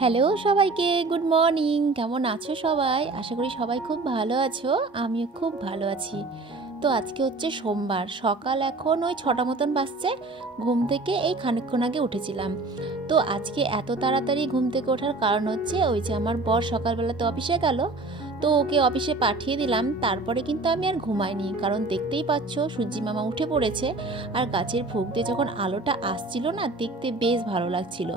Hello সবাইকে, good morning. কেমন আছো সবাই? আশা করি সবাই খুব ভালো আছো। আমিও খুব ভালো আছি। তো আজকে হচ্ছে সোমবার, সকাল এখন ওই 6টা মতন বাজছে। ঘুম থেকে এই খানিকক্ষণ আগে উঠেছিলাম। তো আজকে এত তাড়াতাড়ি ঘুম থেকে ওঠার কারণ হচ্ছে ওই যে আমার বর সকালবেলাতে অফিসে গেল, তো ওকে অফিসে পাঠিয়ে দিলাম। তারপরে কিন্তু আমি আর ঘুমাইনি, কারণ দেখতেই পাচ্ছ সূর্যি মামা উঠে পড়েছে। আর গাছের ফুঁক দিয়ে যখন আলোটা আসছিল না, দেখতে বেশ ভালো লাগছিল।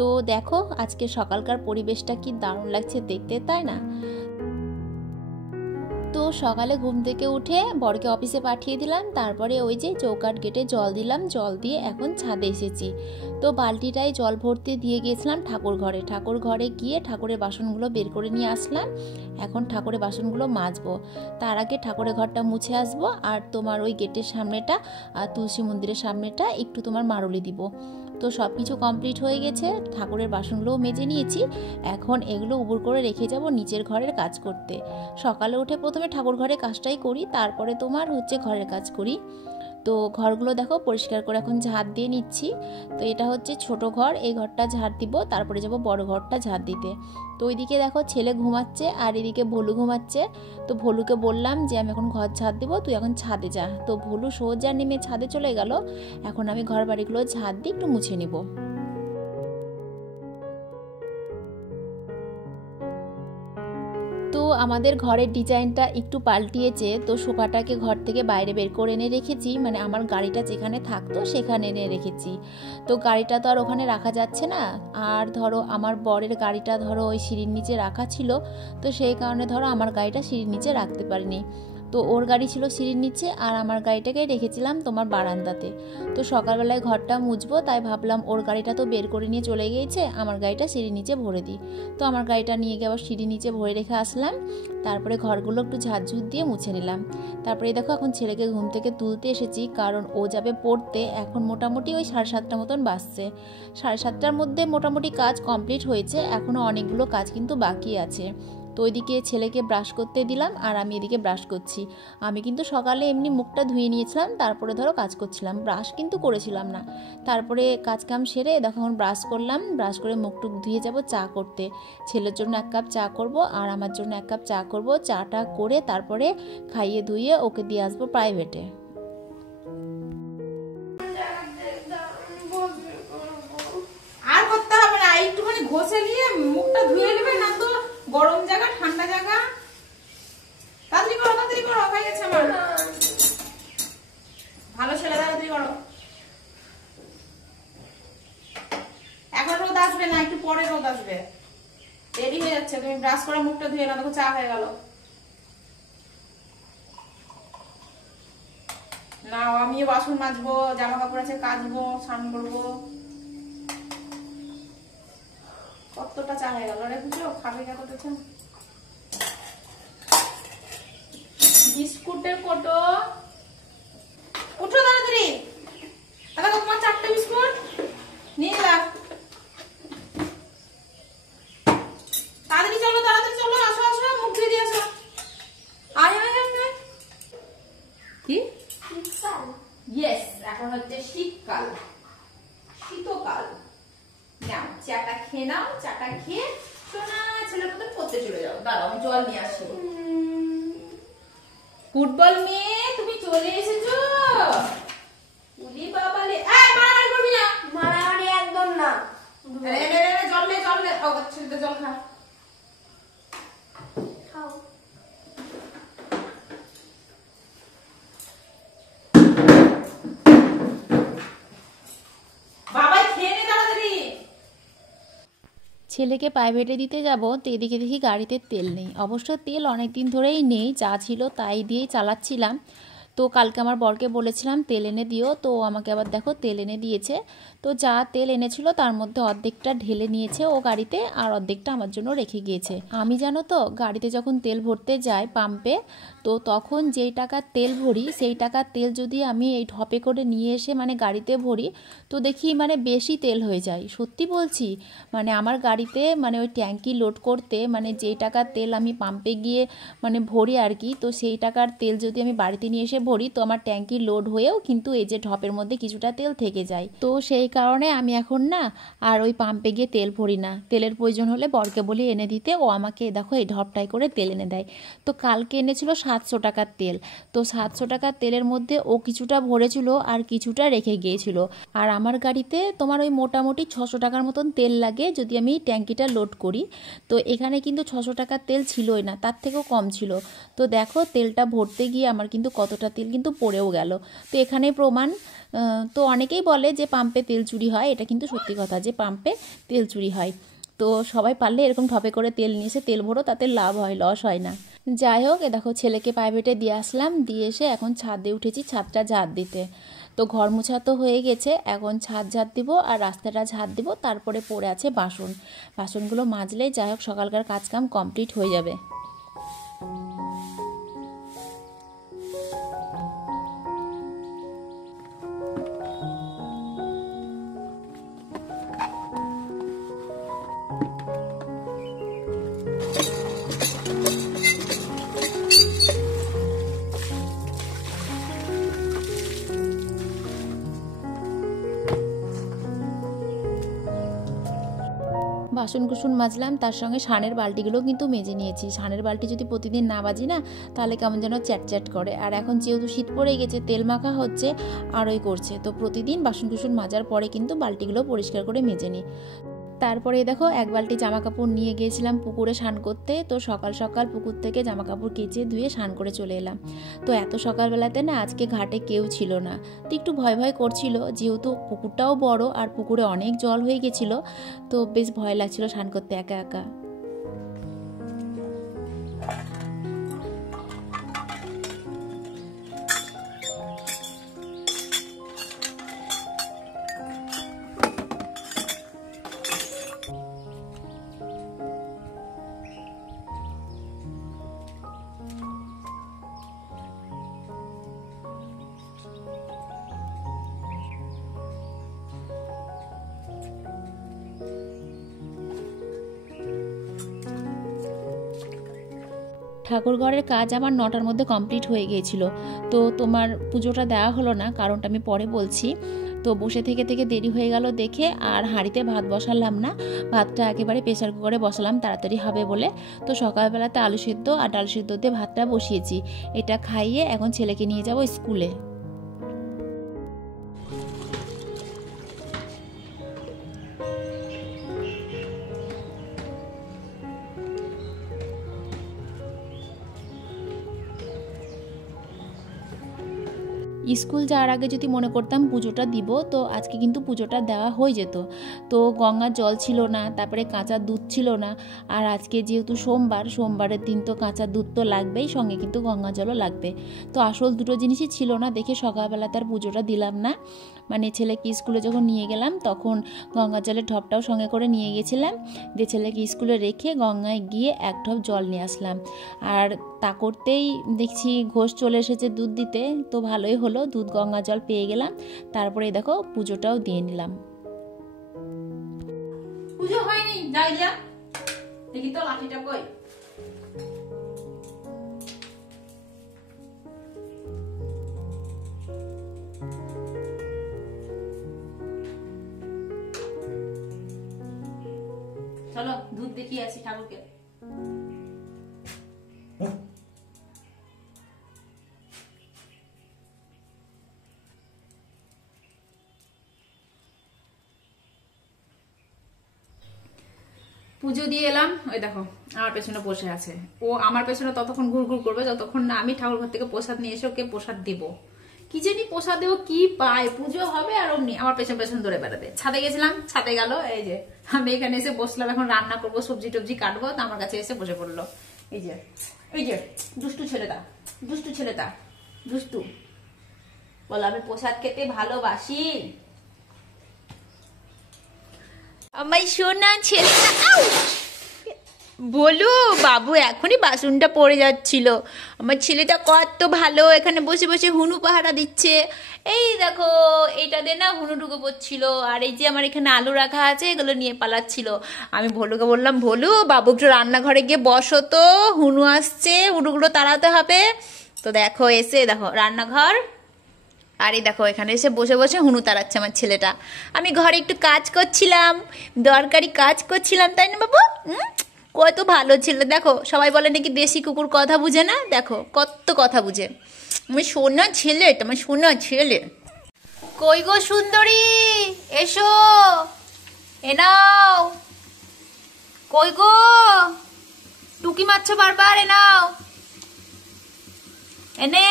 তো দেখো আজকে সকালকার পরিবেশটা কি দারুণ লাগছে দেখতে, তাই না? তো সকালে ঘুম থেকে উঠে বরকে অফিসে পাঠিয়ে দিলাম। তারপরে ওই যে চৌকাঠ গেটে জল দিলাম, জল দিয়ে এখন ছাদে এসেছি। তো বালতিটায় জল ভর্তি দিয়ে গিয়েছিলাম ঠাকুর ঘরে গিয়ে ঠাকুরের বাসনগুলো বের করে নিয়ে আসলাম। এখন ঠাকুরের বাসনগুলো মাজবো। তার আগে ঠাকুরের ঘরটা মুছে আসবো, আর তোমার ওই গেটের সামনেটা আর তুলসী মন্দিরের সামনেটা একটু তোমার মারুলি দিব। তো সব কিছু কমপ্লিট হয়ে গেছে, ঠাকুরের বাসনগুলোও মেজে নিয়েছি। এখন এগুলো উবুর করে রেখে যাব নিচের ঘরের কাজ করতে। সকালে উঠে প্রথমে ঠাকুর ঘরের কাজটাই করি, তারপরে তোমার হচ্ছে ঘরের কাজ করি। তো ঘরগুলো দেখো পরিষ্কার করে এখন ঝাড় দিয়ে নিচ্ছি। তো এটা হচ্ছে ছোট ঘর, এই ঘরটা ঝাড় দিব, তারপরে যাব বড় ঘরটা ঝাড় দিতে। তো ওইদিকে দেখো ছেলে ঘুমাচ্ছে আর এদিকে ভলু ঘুমাচ্ছে। তো ভলুকে বললাম যে আমি এখন ঘর ঝাড় দিব, তুই এখন ছাদে যা। তো ভলু সোজা নেমে ছাদে চলে গেল। এখন আমি ঘর বাড়িগুলো ঝাড় দিয়ে একটু মুছে নিব। তো আমাদের ঘরের ডিজাইনটা একটু পাল্টিয়েছে। তো সোফাটাকে ঘর থেকে বাইরে বের করে এনে রেখেছি, মানে আমার গাড়িটা যেখানে থাকতো সেখানে এনে রেখেছি। তো গাড়িটা তো আর ওখানে রাখা যাচ্ছে না। আর ধরো আমার বরের গাড়িটা ধরো ওই সিঁড়ির নিচে রাখা ছিল, তো সেই কারণে ধরো আমার গাড়িটা সিঁড়ির নিচে রাখতে পারিনি। তো ওর গাড়ি ছিল সিঁড়ির নিচে আর আমার গাড়িটাকে রেখেছিলাম তোমার বারান্দাতে। তো সকালবেলায় ঘরটা মুছবো, তাই ভাবলাম ওর গাড়িটা তো বের করে নিয়ে চলে গিয়েছে, আমার গাড়িটা সিঁড়ির নিচে ভরে দিই। তো আমার গাড়িটা নিয়ে গিয়ে আবার সিঁড়ির নিচে ভরে রেখে আসলাম। তারপরে ঘরগুলো একটু ঝাড়ঝুড় দিয়ে মুছে নিলাম। তারপরে দেখো এখন ছেলেকে ঘুম থেকে তুলতে এসেছি, কারণ ও যাবে পড়তে। এখন মোটামুটি ওই 7:30 মতন বাজছে। 7:30টার মধ্যে মোটামুটি কাজ কমপ্লিট হয়েছে, এখনও অনেকগুলো কাজ কিন্তু বাকি আছে। তো ওইদিকে ছেলেকে ব্রাশ করতে দিলাম আর আমি এদিকে ব্রাশ করছি। আমি কিন্তু সকালে এমনি মুখটা ধুয়ে নিয়েছিলাম, তারপরে ধরো কাজ করছিলাম, ব্রাশ কিন্তু করেছিলাম না। তারপরে কাজকাম সেরে দেখো এখন ব্রাশ করলাম, ব্রাশ করে মুখটুক ধুয়ে যাব চা করতে। ছেলের জন্য 1 কাপ চা করব আর আমার জন্য 1 কাপ চা করব। চাটা করে তারপরে খাইয়ে ধুইয়ে ওকে দিয়ে আসবো প্রাইভেটে। আর করতে হবে না, একটুখানি ঘষে নিয়ে মুখটা ধুয়ে নেবে, না তো গরম জায়গা ঠান্ডা জায়গা। তাড়াতাড়ি করো হয়ে গেছে আমার। ভালো ছেলে, তাড়াতাড়ি করো। এখন রোদ আসবে না, একটু পরে রোদ আসবে, দেরি হয়ে যাচ্ছে। তুমি ব্রাশ করে মুখটা ধুয়ে না, দেখো চা হয়ে গেল। না আমিও বাসন মাজবো, জামা কাপড় আছে কাচবো, স্নান করবো। কতটা চা হয়ে গেল রে, বুঝলো খাবে কতটা চা। বিস্কুটের কোটো উঠো তাড়াতাড়ি। দাদা তোমার 4টে বিস্কুট নিয়ে এলাম। তাড়াতাড়ি চলো, আসো আসো, মুখ ধুয়ে দিয়ে আসো। আয় আয় আয়। কি শীতকাল? ইয়েস, এখন হচ্ছে শীতকাল, শীতকাল। নাও চাটা খেয়ে নাও, চাটা খেয়ে সোনা ছেলের মতো পড়তে চলে যাও। দাঁড়াও আমি জল নিয়ে আসি। ফুটবল মেয়ে তুমি চলে এসেছো? উলি বাবালে, মারামারি করবি না। মারামারি একদম না। জল নে ছেলেটা জল খা। খাও। বাবাই খেয়ে নে তাড়াতাড়ি। ছেলেকে প্রাইভেটে দিতে যাব, তো এদিকে দেখি গাড়িতে তেল নেই। অবশ্য তেল অনেক দিন ধরেই নেই, যা ছিল তাই দিয়েই চালাচ্ছিলাম। তো কালকে আমার বরকে বলেছিলাম তেল এনে দিও, তো আমাকে আবার দেখো তেল এনে দিয়েছে। তো যা তেল এনেছিল তার মধ্যে অর্ধেকটা ঢেলে নিয়েছে ও গাড়িতে, আর অর্ধেকটা আমার জন্য রেখে গিয়েছে। আমি জানো তো গাড়িতে যখন তেল ভরতে যাই পাম্পে, তো তখন যেই টাকার তেল ভরি সেই টাকার তেল যদি আমি এই ঢপে করে নিয়ে এসে মানে গাড়িতে ভরি, তো দেখি মানে বেশি তেল হয়ে যায়। সত্যি বলছি, মানে আমার গাড়িতে মানে ওই ট্যাঙ্কি লোড করতে মানে যেই টাকার তেল আমি পাম্পে গিয়ে মানে ভরি আর কি, তো সেই টাকার তেল যদি আমি বাড়িতে নিয়ে এসে ভরি তো আমার ট্যাঙ্কি লোড হয়েও কিন্তু এই যে ঢপের মধ্যে কিছুটা তেল থেকে যায়। তো সেই কারণে আমি এখন না আর ওই পাম্পে গিয়ে তেল ভরি না। তেলের প্রয়োজন হলে বরকে বলি এনে দিতে, ও আমাকে দেখো এই ঢপটাই করে তেল এনে দেয়। তো কালকে এনেছিল 700 টাকার তেল। তো 700 টাকার তেলের মধ্যে ও কিছুটা ভরেছিল আর কিছুটা রেখে গিয়েছিল। আর আমার গাড়িতে তোমার ওই মোটামুটি 600 টাকার মতন তেল লাগে যদি আমি ট্যাঙ্কিটা লোড করি। তো এখানে কিন্তু 600 টাকার তেল ছিলই না, তার থেকেও কম ছিল। তো দেখো তেলটা ভরতে গিয়ে আমার কিন্তু কতটা তেল কিন্তু পড়েও গেল। তো এখানে প্রমাণ। তো অনেকেই বলে যে পাম্পে তেল চুরি হয়, এটা কিন্তু সত্যি কথা যে পাম্পে তেল চুরি হয়। তো সবাই পারলে এরকম ঠপে করে তেল নিয়ে এসে তেল ভরো, তাতে লাভ হয়, লস হয় না। যাই হোক, এ দেখো ছেলেকে প্রাইভেটে দিয়ে আসলাম, দিয়ে এসে এখন ছাদে উঠেছি ছাদটা ঝাড় দিতে। তো ঘর মোছা তো হয়ে গেছে, এখন ছাদ ঝাড় দিব আর রাস্তাটা ঝাড় দিব। তারপরে পড়ে আছে বাসনগুলো মাজলেই যাই হোক সকালকার কাজকাম কমপ্লিট হয়ে যাবে। বাসন কুসন মাজলাম, তার সঙ্গে সানের বালতিগুলো কিন্তু মেজে নিয়েছি। সানের বালতি যদি প্রতিদিন না বাজি না তাহলে কেমন যেন চ্যাট করে। আর এখন যেহেতু শীত পড়ে গেছে, তেল মাখা হচ্ছে আরই করছে, তো প্রতিদিন বাসন কুসন মাজার পরে কিন্তু বালতিগুলো পরিষ্কার করে মেজে নিই। তারপরে দেখো এক বালতি জামা কাপড় নিয়ে গিয়েছিলাম পুকুরে স্নান করতে। তো সকাল সকাল পুকুর থেকে জামা কাপড় কেচে ধুয়ে স্নান করে চলে এলাম। তো এত সকালবেলাতে না আজকে ঘাটে কেউ ছিল না, তো একটু ভয় ভয় করছিল, যেহেতু পুকুরটাও বড় আর পুকুরে অনেক জল হয়ে গেছিলো, তো বেশ ভয় লাগছিল স্নান করতে একা একা। ঠাকুর ঘরের কাজ আমার 9টার মধ্যে কমপ্লিট হয়ে গিয়েছিল। তো তোমার পুজোটা দেওয়া হলো না, কারণটা আমি পরে বলছি। তো বসে থেকে দেরি হয়ে গেল দেখে আর হাঁড়িতে ভাত বসালাম না, ভাতটা একেবারে প্রেসার কুকারে বসালাম তাড়াতাড়ি হবে বলে। তো সকালবেলাতে আলু সেদ্ধ আর ডাল সেদ্ধ দিয়ে ভাতটা বসিয়েছি, এটা খাইয়ে এখন ছেলেকে নিয়ে যাব স্কুলে। স্কুল যাওয়ার আগে যদি মনে করতাম পুজোটা দিব, তো আজকে কিন্তু পুজোটা দেওয়া হয়ে যেত। তো গঙ্গার জল ছিল না, তারপরে কাঁচা দুধ ছিল না, আর আজকে যেহেতু সোমবারের দিন তো কাঁচা দুধ তো লাগবেই, সঙ্গে কিন্তু গঙ্গা জলও লাগবে। তো আসল দুটো জিনিসই ছিল না দেখে সকালবেলা তার পুজোটা দিলাম না। মানে ছেলেকে স্কুলে যখন নিয়ে গেলাম তখন গঙ্গা জলের ঢপটাও সঙ্গে করে নিয়ে গেছিলাম, দিয়ে ছেলেকে স্কুলে রেখে গঙ্গায় গিয়ে এক ঢপ জল নিয়ে আসলাম। আর তা করতেই দেখছি ঘোষ চলে এসেছে দুধ দিতে, তো ভালোই হলো, দুধ গঙ্গা জল পেয়ে গেলাম। তারপরে দেখো পুজোটাও দিয়ে নিলাম। পুজো হয়নি, যাই যা দেখি তো লাঠিটা কই। চলো দুধ দেখিয়ে আসি ঠাকুরকে। পুজো দিয়ে এলাম, ওই দেখো আমার পেছনে বসে আছে। ও আমার পেছনে ততক্ষণ ঘুরঘুর করবে যতক্ষণ না আমি ঠাকুর ঘর থেকে প্রসাদ নিয়ে এসে ওকে প্রসাদ দিব। কি জানি প্রসাদ দেবো কি পায়, পুজো হবে আর অমনি আমার পেছন পেছন ধরে বেড়াবে। ছাদে গেছিলাম, ছাদে গেল, এই যে আমি এখানে এসে বসলাম, এখন রান্না করবো, সবজি টবজি কাটবো, তো আমার কাছে এসে বসে পড়লো। এই যে দুষ্টু ছেলেটা দুষ্টু বলো আমি প্রসাদ খেতে ভালোবাসি। আমার সোনা ছেলেটা বলো বাবু, এখনই বাসনটা পড়ে যাচ্ছিল। আমার ছেলেটা কত ভালো, এখানে বসে বসে হুনু পাহারা দিচ্ছে। এই দেখো এইটাতে না হুনু ঢুকে পড়ছিল, আর এই যে আমার এখানে আলু রাখা আছে এগুলো নিয়ে পালাচ্ছিল। আমি ভলুকে বললাম, ভলু বাবু একটু রান্নাঘরে গিয়ে বসো তো, হুনু আসছে, হুনুগুলো তাড়াতে হবে। তো দেখো এসে দেখো রান্নাঘর, আর এই দেখো এখানে এসে বসে বসে হুনু তাড়াচ্ছে আমার ছেলেটা। আমি ঘরে একটু কাজ করছিলাম, দরকারি কাজ করছিলাম, তাই না বাবু? কত ভালো ছেলে। দেখো সবাই বলে নাকি দেশি কুকুর কথা বুঝে না, দেখো কত কথা বুঝে। আমার সোনা ছেলে, এটা আমার সোনা ছেলে। কই গো সুন্দরী, এসো, এ নাও। কই গো, টুকি মারছো বারবার, এ নাও, এনে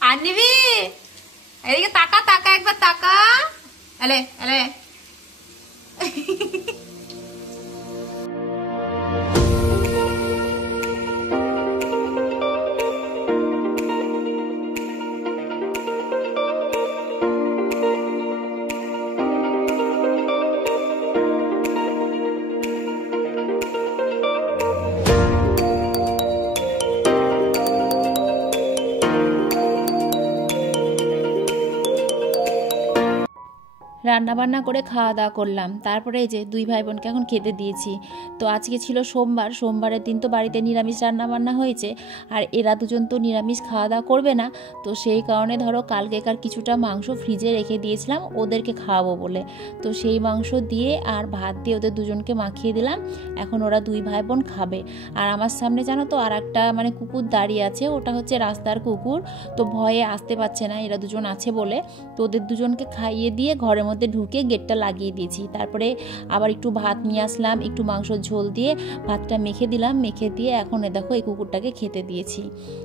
আর নিবি? এদিকে তাকা, তাকা একবার তাকা। এলে এলে রান্না বান্না করে খাওয়া দাওয়া করলাম। তারপরে এই যে দুই ভাই বোনকে এখন খেতে দিয়েছি। তো আজকে ছিল সোমবার, সোমবারের দিন তো বাড়িতে নিরামিষ রান্না বান্না হয়েছে, আর এরা দুজন তো নিরামিষ খাওয়া দাওয়া করবে না। তো সেই কারণে ধরো কালকেকার কিছুটা মাংস ফ্রিজে রেখে দিয়েছিলাম ওদেরকে খাওয়াবো বলে। তো সেই মাংস দিয়ে আর ভাত দিয়ে ওদের দুজনকে মাখিয়ে দিলাম। এখন ওরা দুই ভাই বোন খাবে। আর আমার সামনে জানো তো আর একটা মানে কুকুর দাঁড়িয়ে আছে, ওটা হচ্ছে রাস্তার কুকুর। তো ভয়ে আসতে পারছে না, এরা দুজন আছে বলে। তো ওদের দুজনকে খাইয়ে দিয়ে ঘরের মধ্যে ঢুকে গেটটা লাগিয়ে দিয়েছি। তারপরে আবার একটু ভাত নিয়ে আসলাম, একটু মাংসর ঝোল দিয়ে ভাতটা মেখে দিলাম, মেখে দিয়ে এখন দেখো এই কুকুরটাকে খেতে দিয়েছি।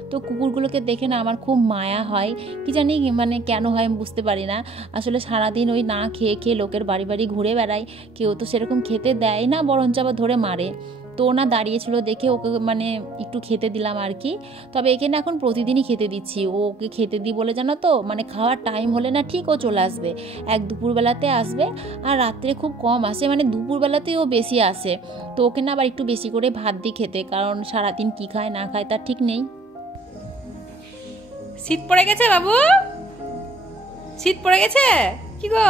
তো কুকুরগুলোকে দেখে না আমার খুব মায়া হয়, কি জানি মানে কেন হয় আমি বুঝতে পারি না। আসলে সারাদিন ওই না খেয়ে খেয়ে লোকের বাড়ি বাড়ি ঘুরে বেড়ায়, কেউ তো সেরকম খেতে দেয় না, বরঞ্চ আবার ধরে মারে। তো না দাঁড়িয়েছিল দেখে ওকে মানে একটু খেতে দিলাম আর কি। তবে একে না এখন প্রতিদিনই খেতে দিচ্ছি, ওকে খেতে দিই বলে জানো তো মানে খাওয়ার টাইম হলে না ঠিক ও চলে আসবে। এক দুপুরবেলাতে আসবে, আর রাত্রে খুব কম আসে, মানে দুপুরবেলাতেই ও বেশি আসে। তো ওকে না আবার একটু বেশি করে ভাত দিই খেতে, কারণ সারাদিন কি খায় না খায় তার ঠিক নেই। শীত পড়ে গেছে বাবু, শীত পড়ে গেছে। কি গো,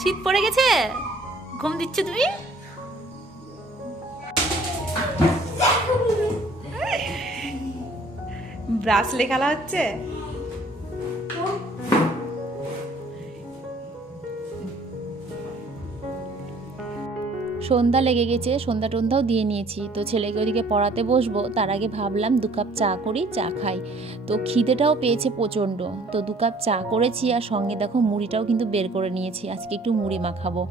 শীত পড়ে গেছে, ঘুম দিচ্ছ তুমি? ব্রাসলে খেলা হচ্ছে। সন্ধ্যা লেগে গেছে, সন্ধ্যা টন্ধ্যাও দিয়ে নিয়েছি। তো ছেলেকে ওদিকে পড়াতে বসবো, তার আগে ভাবলাম 2 কাপ চা করি, চা খাই। তো খিদেটাও পেয়েছে প্রচণ্ড। তো 2 কাপ চা করেছি, আর সঙ্গে দেখো মুড়িটাও কিন্তু বের করে নিয়েছি, আজকে একটু মুড়ি মাখাবো।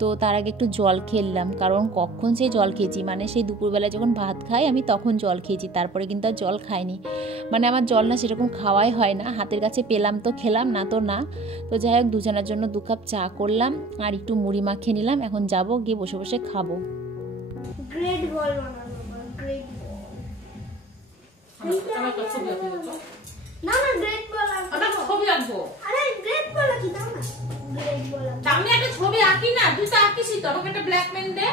তো তার আগে একটু জল খেলাম, কারণ কখন সেই জল খেয়েছি, মানে সেই দুপুরবেলায় যখন ভাত খাই আমি তখন জল খেয়েছি, তারপরে কিন্তু আর জল খাইনি। মানে আমার জল না সেরকম খাওয়াই হয় না, হাতের কাছে পেলাম তো খেলাম, না তো না। তো যাই হোক দুজনের জন্য 2 কাপ চা করলাম, আর একটু মুড়ি মাখিয়ে নিলাম। এখন যাব গিয়ে বসে বসে খাবো। গ্রেট বল বানাবো, গ্রেট বল। আমার কাছে ছবি আঁকতে দাও। না না গ্রেট বল আমরা ছবি আঁকবো। আরে গ্রেট বল কি দাও না, গ্রেট বল আমি একটা ছবি আঁকি না, তুই তো আঁকিসই তো, আমাকে একটা ব্ল্যাক পেন দে।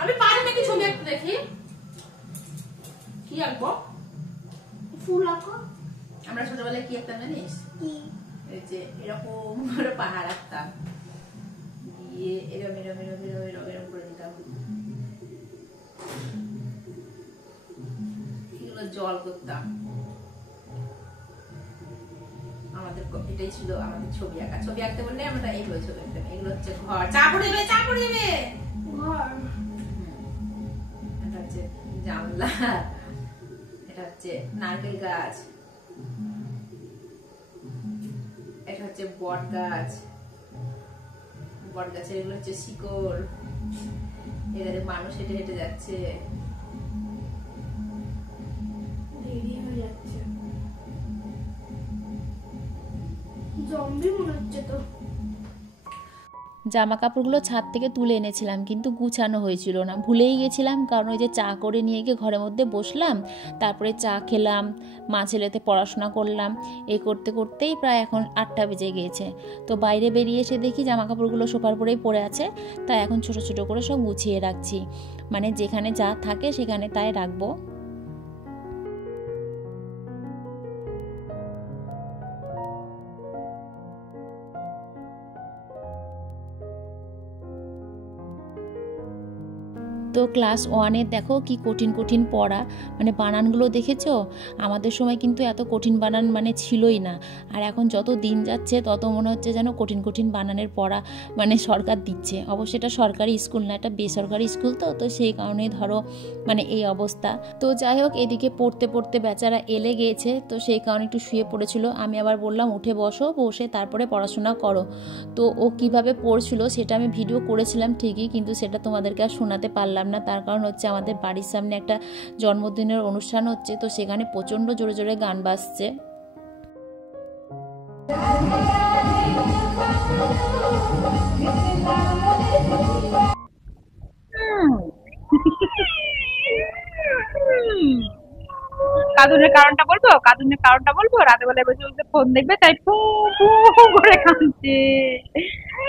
আমি পারি নাকি ছবি আঁকতে, দেখি কি আঁকবো। ফুল আঁকো। আমরা ছোটবেলায় কি আঁকতাম জানিস? কি? এই যে এরকম করে পাহাড় আঁকতাম, দিয়ে এরম এরম এরম এরম এরম এরম করে দিতাম, এগুলো জল করতাম। আমাদের এটাই ছিল আমাদের ছবি আঁকা। ছবি আঁকতে বললে আমরা এইভাবে ছবি আঁকতাম। এগুলো হচ্ছে ঘর, চা পড়ে যাবে, চা পড়ে যাবে, ঘর। এটা হচ্ছে জানলা, এটা হচ্ছে নারকেল গাছ, এটা হচ্ছে বট গাছ, বট গাছের এগুলো হচ্ছে শিকড়, এখানে মানুষ হেঁটে হেঁটে যাচ্ছে। দেরি হয়ে যাচ্ছে, জম্বি মনে হচ্ছে তো। জামা কাপড়গুলো ছাদ থেকে তুলে এনেছিলাম, কিন্তু গুছানো হয়েছিল না, ভুলেই গেছিলাম। কারণ ওই যে চা করে নিয়ে গিয়ে ঘরের মধ্যে বসলাম, তারপরে চা খেলাম, মা ছেলেতে পড়াশোনা করলাম, এই করতে করতেই প্রায় এখন 8টা বেজে গিয়েছে। তো বাইরে বেরিয়ে এসে দেখি জামা কাপড়গুলো সোফার পরেই পড়ে আছে, তাই এখন ছোট ছোট করে সব গুছিয়ে রাখছি, মানে যেখানে যা থাকে সেখানে তাই রাখবো। তো তো ক্লাস 1-এ দেখো কি কঠিন কঠিন পড়া, মানে বানানগুলো দেখেছো? আমাদের সময় কিন্তু এত কঠিন বানান মানে ছিলই না। আর এখন যত দিন যাচ্ছে তত মনে হচ্ছে যেন কঠিন কঠিন বানানের পড়া মানে সরকার দিচ্ছে। অবশ্যই এটা সরকারি স্কুল না, এটা বেসরকারি স্কুল, তো সেই কারণেই ধরো মানে এই অবস্থা। তো যাই হোক, এদিকে পড়তে পড়তে বেচারা এলে গিয়েছে, তো সেই কারণে একটু শুয়ে পড়েছিল। আমি আবার বললাম উঠে বসো, বসে তারপরে পড়াশোনা করো। তো ও কিভাবে পড়ছিল সেটা আমি ভিডিও করেছিলাম ঠিকই, কিন্তু সেটা তোমাদেরকে আর শোনাতে পারলাম না। তার কারণ হচ্ছে আমাদের বাড়ির সামনে একটা জন্মদিনের অনুষ্ঠান হচ্ছে, তো সেখানে প্রচণ্ড জোরে জোরে গান বাজছে। কাঁদুনের কারণটা বলবো, কাঁদুনের কারণটা বলবো। রাতে বেলায় বসে বসে ফোন দেখবে, তাই ফু ফু করে কাঁদছে।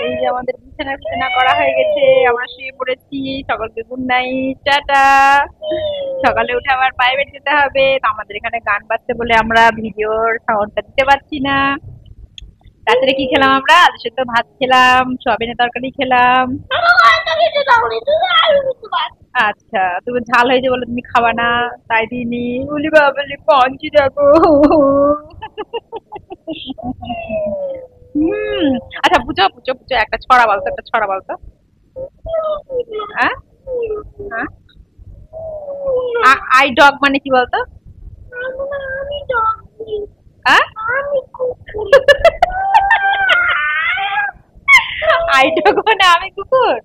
এই যে আমাদের বিছানা বিছানা করা হয়ে গেছে, আমরা শুয়ে পড়েছি। সকলকে গুড নাইট, টাটা। সকালে উঠে আবার প্রাইভেট যেতে হবে। তো আমাদের এখানে গান বাজছে বলে আমরা ভিডিওর সাউন্ডটা দিতে পারছি না। রাত্রে কি খেলাম আমরা? আলু সেদ্ধ ভাত খেলাম, সয়াবিনের তরকারি খেলাম। আচ্ছা, তুমি ঝাল হয়েছে বলে তুমি খাবা না, তাই দিইনি। বলি বাবালি পঞ্চি দেখো। আচ্ছা, বুঝো বুঝো বুঝো, একটা ছড়া বলতো, একটা ছড়া বলতো। হ্যাঁ হ্যাঁ, আই ডগ মানে কি বলতো? হ্যাঁ, আই ডগ মানে আমি কুকুর।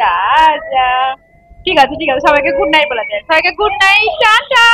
যা যা, ঠিক আছে ঠিক আছে, সবাইকে গুড নাইট বলা যায়। সবাইকে গুড নাইট, টাটা।